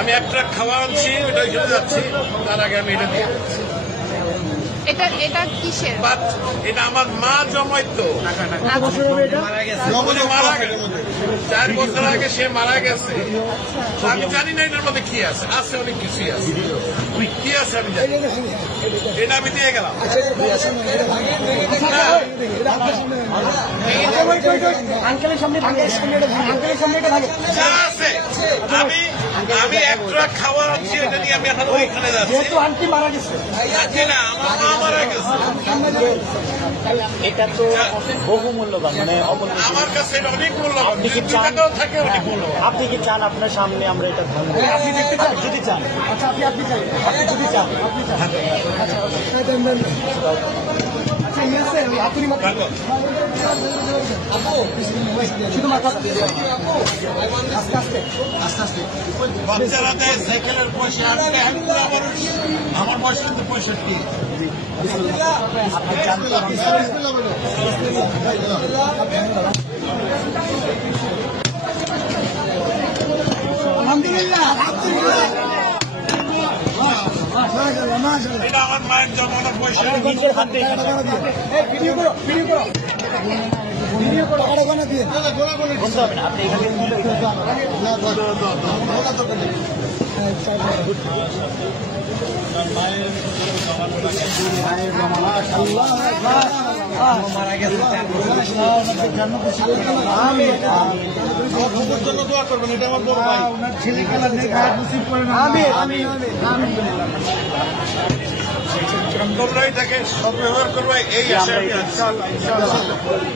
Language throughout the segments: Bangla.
আমি এক ট্রাক খাওয়া আনছি, ওটা ওইখানে যাচ্ছি, তার আগে আমি এটা দিয়ে এটা কিসের? এটা আমার মা জমাইতো, মারা গেছে 4 বছর আগে, সে মারা গেছে। আমি জানি না এটার মধ্যে কি আছে, আছে অনেক কিছুই আছে, কি আছে আমি জানি। এটা আমি দিয়ে গেলাম। যা আছে আমি এক ট্রাক খাওয়া আনছি, এটা নিয়ে আমি এখন ওইখানে যাচ্ছি। আন্টি মারা গেছে, না আমার মা মারা গেছে। এটা তো বহু মূল্যবান, মানে আমার কাছে এটা অনেক মূল্যবান, টাকাও থাকে অনেক মূল্যবান। আপনি কি চান আপনার সামনে আমরা এটা আপনি দেখতে চান? যদি চান, আচ্ছা আপনি চাই, আপনি যদি চান, আপনি চান, বাচ্চারা দেয় সাইকেলের পয়সা, আমার বয়স কিন্তু 65। এটা আমার মায়ের জমানো পয়সা, নিজের হাতে বলতে হবে না, আপনি এখানে মারা গেছে। জন্য দোয়া করবেন, এটা আমার বড় ভাই। ছেলে খেলার তোমরাই তাকে সদ্ব্যবহার করবে, এই আশা আমি আছি।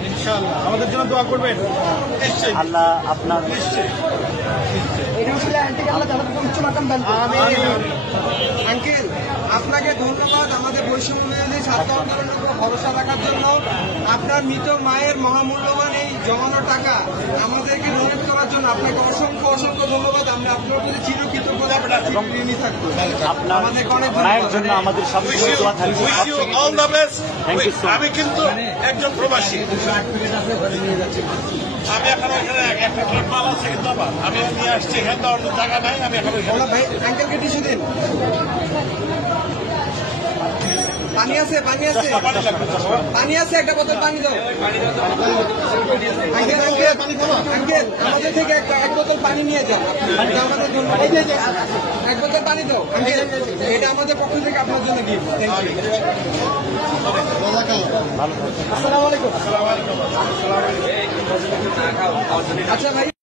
ইনশাআল্লাহ আমাদের জন্য দোয়া করবেন। নিশ্চয়ই আল্লাহ আপনার নিশ্চয়ই। আঙ্কেল, আপনাকে ধন্যবাদ আমাদের বৈষম্য বিরোধী ছাত্র আন্দোলনের উপর ভরসা রাখার জন্য। আপনার মৃত মায়ের মহামূল্যবান এই জমানো টাকা আমাদেরকে ডোনেট করার জন্য আপনাকে অসংখ্য অসংখ্য ধন্যবাদ। আমরা আপনার প্রতি চিরকৃতজ্ঞতা ঋণী থাকবো। আপনার মায়ের জন্য আমাদের সবসময় দোয়া থাকবে। All the best. Thank you so much. আমি কিন্তু একজন প্রবাসী, আমি এখন ওইখানে একটা ট্রাক মাল আছে, কিন্তু আবার আমি নিয়ে আসছি, এখানে তো অন্য জায়গা নাই, আমি এখন ওইখানে। ভাই আঙ্কেলকে টিস্যু দিন। পানি আছে, পানি আছে, পানি আছে, একটা বোতল পানি দাও। আঙ্কেল আঙ্কেল আঙ্কেল আমাদের থেকে এক বোতল পানি নিয়ে যাও। এটা আমাদের জন্য, এক বোতল পানি দাও আঙ্কেল, এটা আমাদের পক্ষ থেকে আপনার জন্য গিফট। Thank you. আসসালামু আলাইকুম। আচ্ছা ভাই।